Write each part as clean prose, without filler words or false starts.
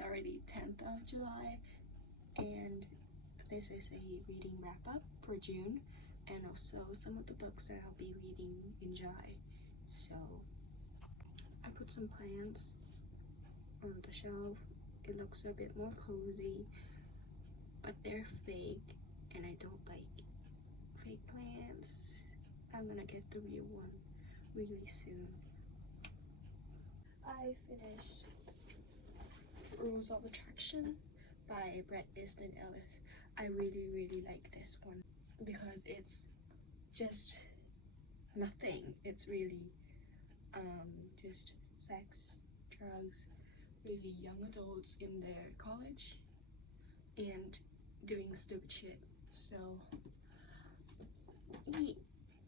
It's already 10th of July, and this is a reading wrap-up for June, and also some of the books that I'll be reading in July. So I put some plants on the shelf. It looks a bit more cozy, but they're fake, and I don't like fake plants. I'm gonna get the real one really soon. I finished Rules of Attraction by Bret, Easton, and Ellis. I really like this one because it's just nothing. It's really just sex, drugs, really young adults in their college and doing stupid shit. So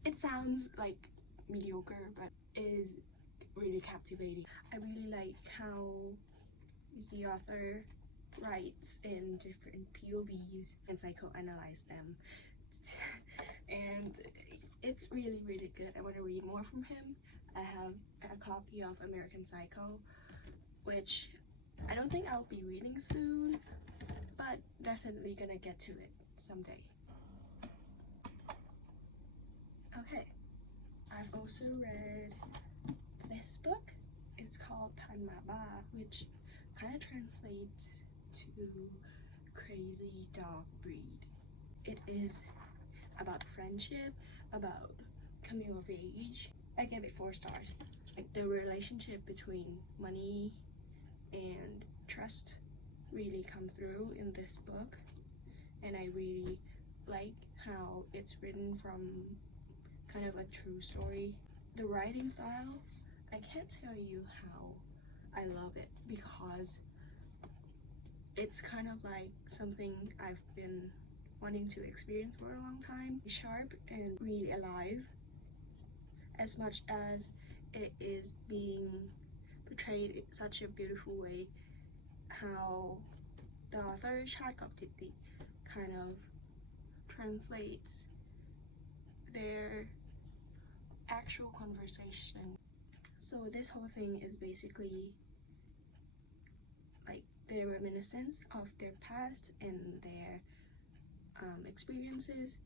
it sounds like mediocre, but it is really captivating. I really like how the author writes in different POVs and psychoanalyze them. And it's really good. I want to read more from him. I have a copy of American Psycho, which I don't think I'll be reading soon, but definitely gonna get to it someday. Okay, I've also read this book. It's called Hmaba, which kind of translates to crazy dog breed. It is about friendship, about coming of age. I gave it 4 stars. Like, the relationship between money and trust really come through in this book, and I really like how it's written from kind of a true story. The writing style, I can't tell you how I love it because it's kind of like something I've been wanting to experience for a long time. Sharp and really alive, as much as it is being portrayed in such a beautiful way. How the author Shakoptiti kind of translates their actual conversation. So this whole thing is basically like their reminiscence of their past and their experiences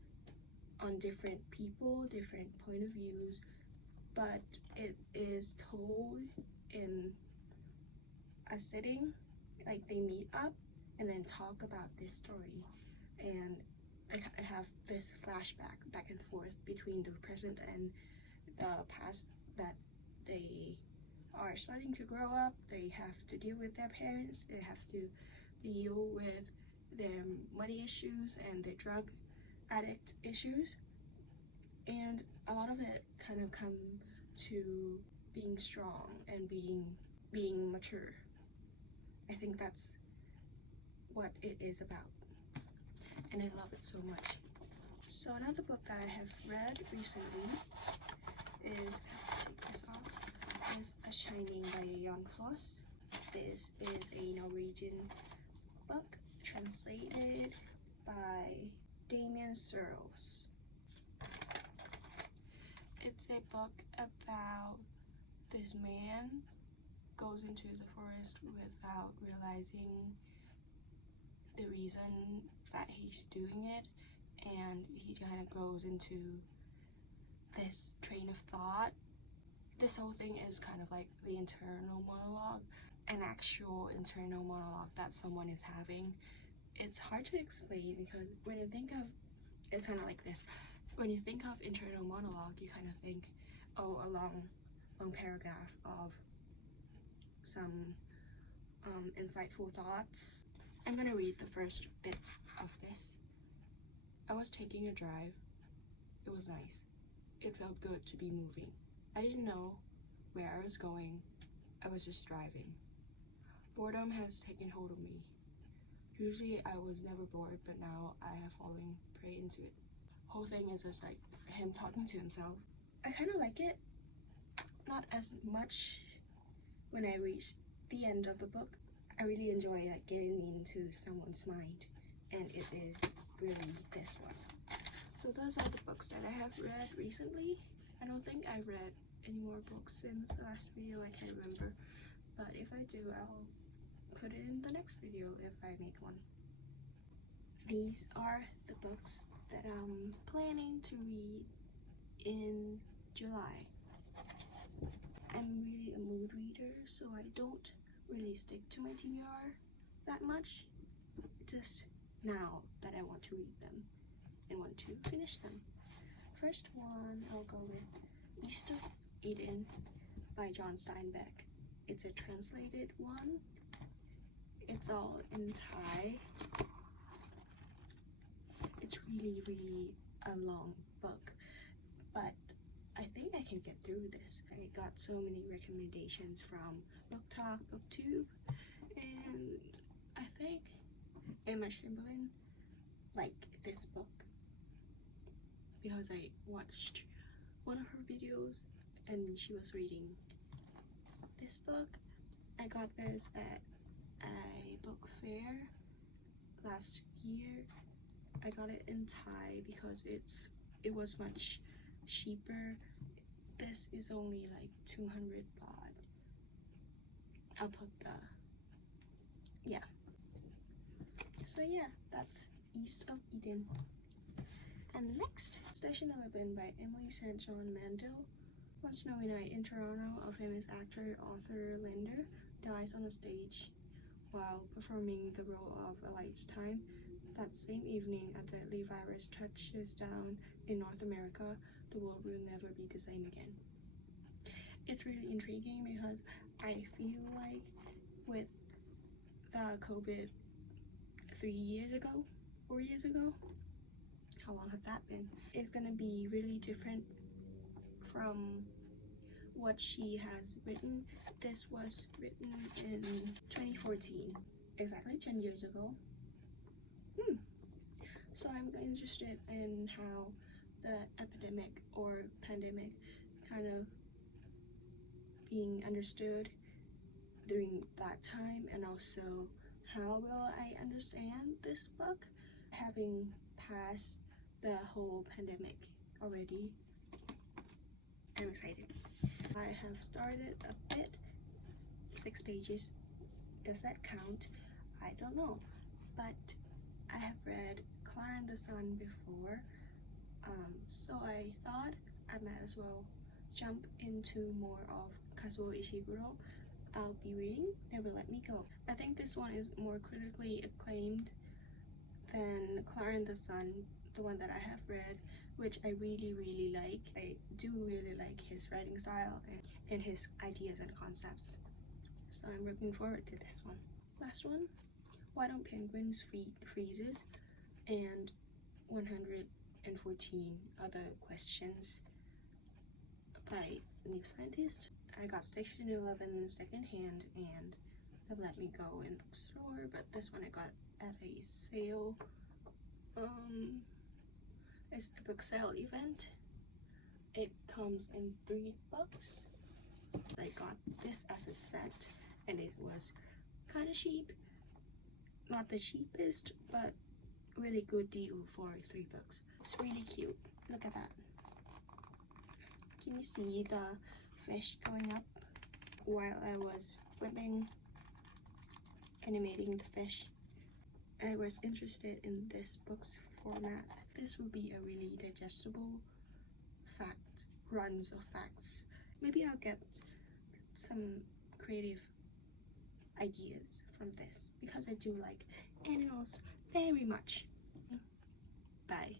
on different people, different point of views, but it is told in a sitting. Like, they meet up and then talk about this story, and I have this flashback back and forth between the present and the past, that they are starting to grow up. They have to deal with their parents, they have to deal with their money issues and their drug addict issues, and a lot of it kind of come to being strong and being mature. I think that's what it is about, and I love it so much. So another book that I have read recently is, take this off, is A Shining by Jon Fosse. This is a Norwegian book translated by Damien Searles. It's a book about this man goes into the forest without realizing the reason that he's doing it, and he kind of grows into this train of thought. This whole thing is kind of like the internal monologue, an actual internal monologue that someone is having. It's hard to explain because when you think of, it's kind of like this. When you think of internal monologue, you kind of think, oh, a long paragraph of some insightful thoughts. I'm gonna read the first bit of this. I was taking a drive. It was nice. It felt good to be moving. I didn't know where I was going. I was just driving. Boredom has taken hold of me. Usually I was never bored, but now I have fallen prey into it. Whole thing is just like him talking to himself. I kind of like it. Not as much when I reach the end of the book. I really enjoy like getting into someone's mind, and it is really this one. So those are the books that I have read recently. I don't think I've read any more books since the last video, I can't remember, but if I do, I'll put it in the next video if I make one. These are the books that I'm planning to read in July. I'm really a mood reader, so I don't really stick to my TBR that much. Just now that I want to read them and want to finish them. First one, I'll go with Easton by Jon Steinbeck. It's a translated one. It's all in Thai. It's really a long book, but I think I can get through this. I got so many recommendations from BookTok, BookTube, and I think Emma Chamberlain liked this book because I watched one of her videos and she was reading this book. I got this at a book fair last year. I got it in Thai because it was much cheaper. This is only like 200 baht. I'll put so yeah, that's East of Eden. And next, Station 11 by Emily St. John Mandel. One snowy night in Toronto, a famous actor, author, lender dies on a stage while performing the role of a lifetime. That same evening, as the Lee virus touches down in North America, the world will never be the same again. It's really intriguing because I feel like with the COVID 4 years ago, how long have that been? It's gonna be really different from what she has written. This was written in 2014, exactly 10 years ago. So I'm interested in how the epidemic or pandemic kind of being understood during that time, and also how will I understand this book having passed the whole pandemic already. I'm excited. I have started a bit, 6 pages. Does that count? I don't know, but I have read Clara and the Sun before, so I thought I might as well jump into more of Kazuo Ishiguro. I'll be reading Never Let Me Go. I think this one is more critically acclaimed than Clara and the Sun, the one that I have read, which I really like. I do really like his writing style and his ideas and concepts, so I'm looking forward to this one. Last one, Why Don't Penguins Freezes and 114 Other Questions by New Scientist. I got Station 11 secondhand and Never Let Me Go in bookstore, but this one I got at a sale. It's a book sale event. It comes in 3 books. I got this as a set and it was kind of cheap. Not the cheapest, but really good deal for 3 books. It's really cute. Look at that. Can you see the fish going up? While I was flipping, animating the fish, I was interested in this book's format. This will be a really digestible runs of facts. Maybe I'll get some creative ideas from this because I do like animals very much. Bye.